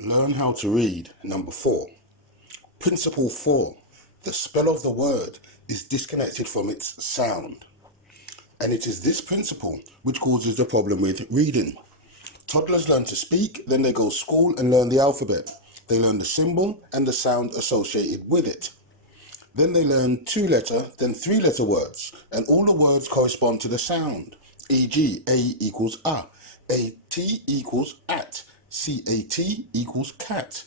Learn how to read. Number 4. Principle 4. The spell of the word is disconnected from its sound. And it is this principle which causes the problem with reading. Toddlers learn to speak, then they go to school and learn the alphabet. They learn the symbol and the sound associated with it. Then they learn 2-letter, then 3-letter words, and all the words correspond to the sound. E.g., A equals A-T equals at, C-A-T equals cat.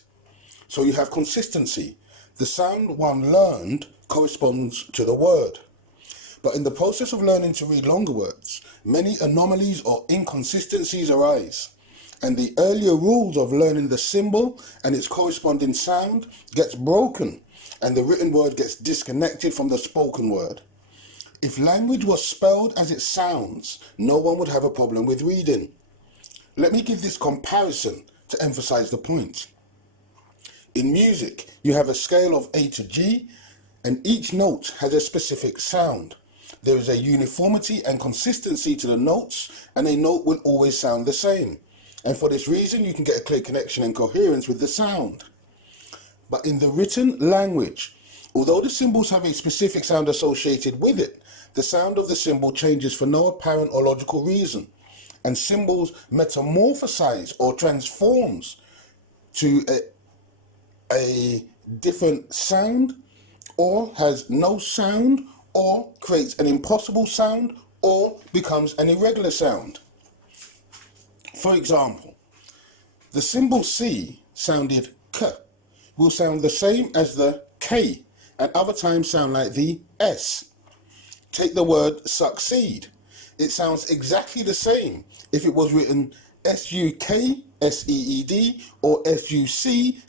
So you have consistency. The sound one learned corresponds to the word. But in the process of learning to read longer words, many anomalies or inconsistencies arise, and the earlier rules of learning the symbol and its corresponding sound gets broken, and the written word gets disconnected from the spoken word. If language was spelled as it sounds, no one would have a problem with reading. Let me give this comparison to emphasize the point. In music, you have a scale of A to G, and each note has a specific sound. There is a uniformity and consistency to the notes, and a note will always sound the same. And for this reason, you can get a clear connection and coherence with the sound. But in the written language, although the symbols have a specific sound associated with it, the sound of the symbol changes for no apparent or logical reason. And symbols metamorphasise or transforms to a different sound, or has no sound, or creates an impossible sound, or becomes an irregular sound. For example, the symbol C sounded K will sound the same as the K, and other times sound like the S. Take the word succeed. It sounds exactly the same if it was written S-U-K-S-E-E-D or S-U-C-C-E-D-E.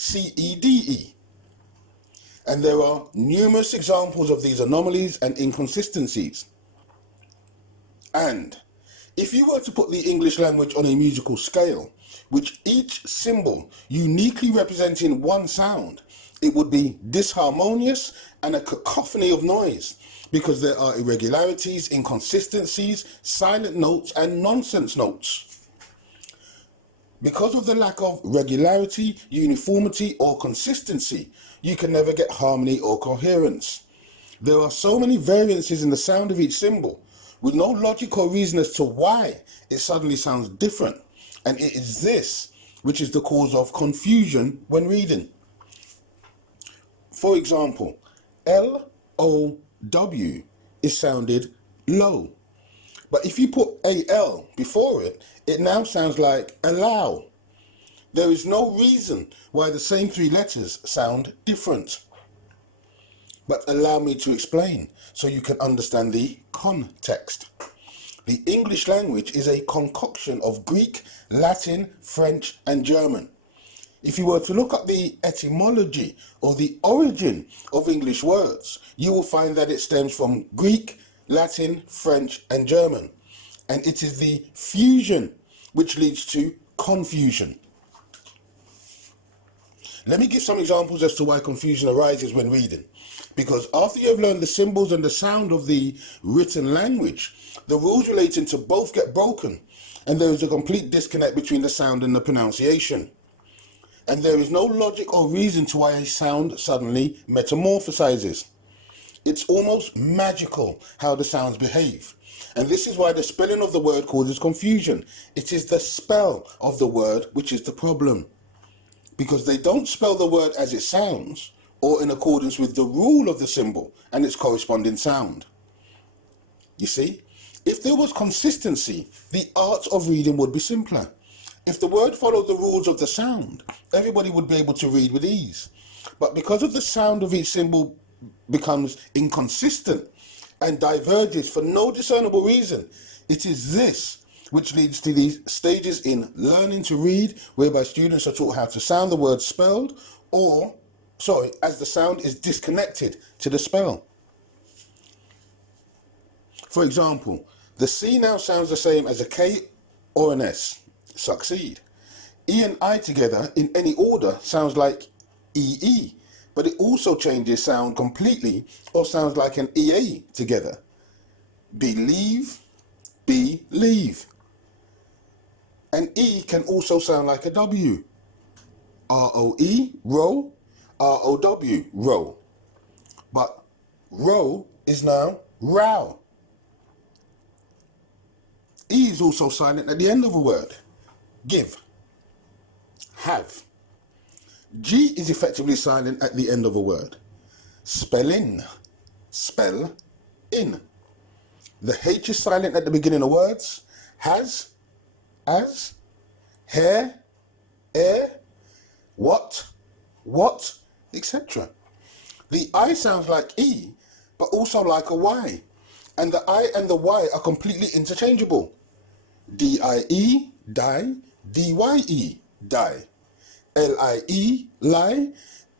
And there are numerous examples of these anomalies and inconsistencies. And if you were to put the English language on a musical scale, which each symbol uniquely representing one sound, it would be disharmonious and a cacophony of noise, because there are irregularities, inconsistencies, silent notes, and nonsense notes. Because of the lack of regularity, uniformity, or consistency, you can never get harmony or coherence. There are so many variances in the sound of each symbol, with no logic or reason as to why it suddenly sounds different. And it is this which is the cause of confusion when reading. For example, L-O-W is sounded low. But if you put A-L before it, it now sounds like allow. There is no reason why the same 3 letters sound different. But allow me to explain so you can understand the context. The English language is a concoction of Greek, Latin, French, and German. If you were to look up the etymology or the origin of English words, you will find that it stems from Greek, Latin, French, and German. And it is the fusion which leads to confusion. Let me give some examples as to why confusion arises when reading. Because after you have learned the symbols and the sound of the written language, the rules relating to both get broken, and there is a complete disconnect between the sound and the pronunciation. And there is no logic or reason to why a sound suddenly metamorphosizes. It's almost magical how the sounds behave. And this is why the spelling of the word causes confusion. It is the spell of the word which is the problem. Because they don't spell the word as it sounds, or in accordance with the rule of the symbol and its corresponding sound. You see, if there was consistency, the art of reading would be simpler. If the word followed the rules of the sound, everybody would be able to read with ease. But because of the sound of each symbol becomes inconsistent and diverges for no discernible reason, it is this which leads to these stages in learning to read, whereby students are taught how to sound the word spelled, as the sound is disconnected to the spell. For example, the C now sounds the same as a K or an S, succeed. E and I together in any order sounds like EE, but it also changes sound completely or sounds like an EA together. Believe, leave. And E can also sound like a W. R-O-E, row, R-O-W, row. But row is now row. E is also silent at the end of a word. Give, have. G is effectively silent at the end of a word. Spell in, spell in. The H is silent at the beginning of words. Has, as, hair, air, what, etc. The I sounds like E, but also like a Y. And the I and the Y are completely interchangeable. D-I-E, die, D-Y-E, die. L-I-E, lie,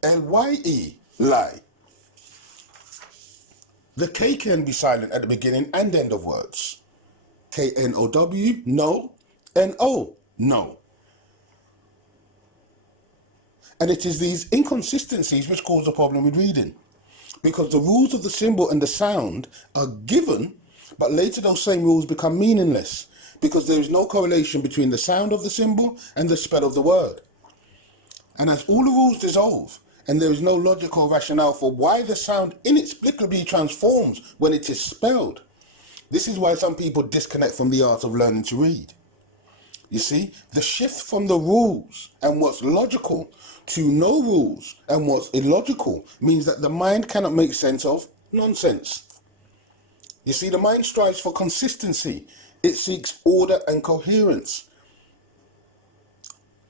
L-Y-E, lie. The K can be silent at the beginning and end of words. K-N-O-W, no, N-O, no. And it is these inconsistencies which cause the problem with reading. Because the rules of the symbol and the sound are given, but later those same rules become meaningless because there is no correlation between the sound of the symbol and the spell of the word. And as all the rules dissolve, and there is no logic or rationale for why the sound inexplicably transforms when it is spelled, this is why some people disconnect from the art of learning to read. You see, the shift from the rules and what's logical to no rules and what's illogical means that the mind cannot make sense of nonsense. You see, the mind strives for consistency. It seeks order and coherence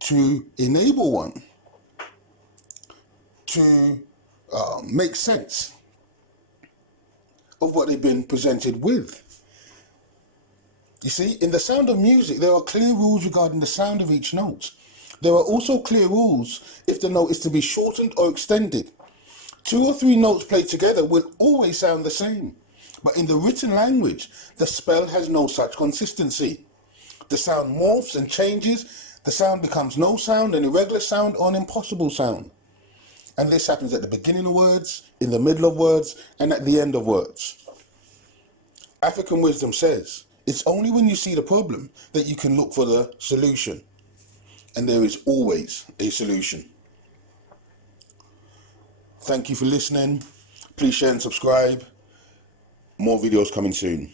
to enable one to make sense of what they've been presented with. You see, in the sound of music, there are clear rules regarding the sound of each note. There are also clear rules if the note is to be shortened or extended. 2 or 3 notes played together will always sound the same. But in the written language, the spell has no such consistency. The sound morphs and changes. The sound becomes no sound, an irregular sound, or an impossible sound. And this happens at the beginning of words, in the middle of words, and at the end of words. African wisdom says, it's only when you see the problem that you can look for the solution. And there is always a solution. Thank you for listening. Please share and subscribe. More videos coming soon.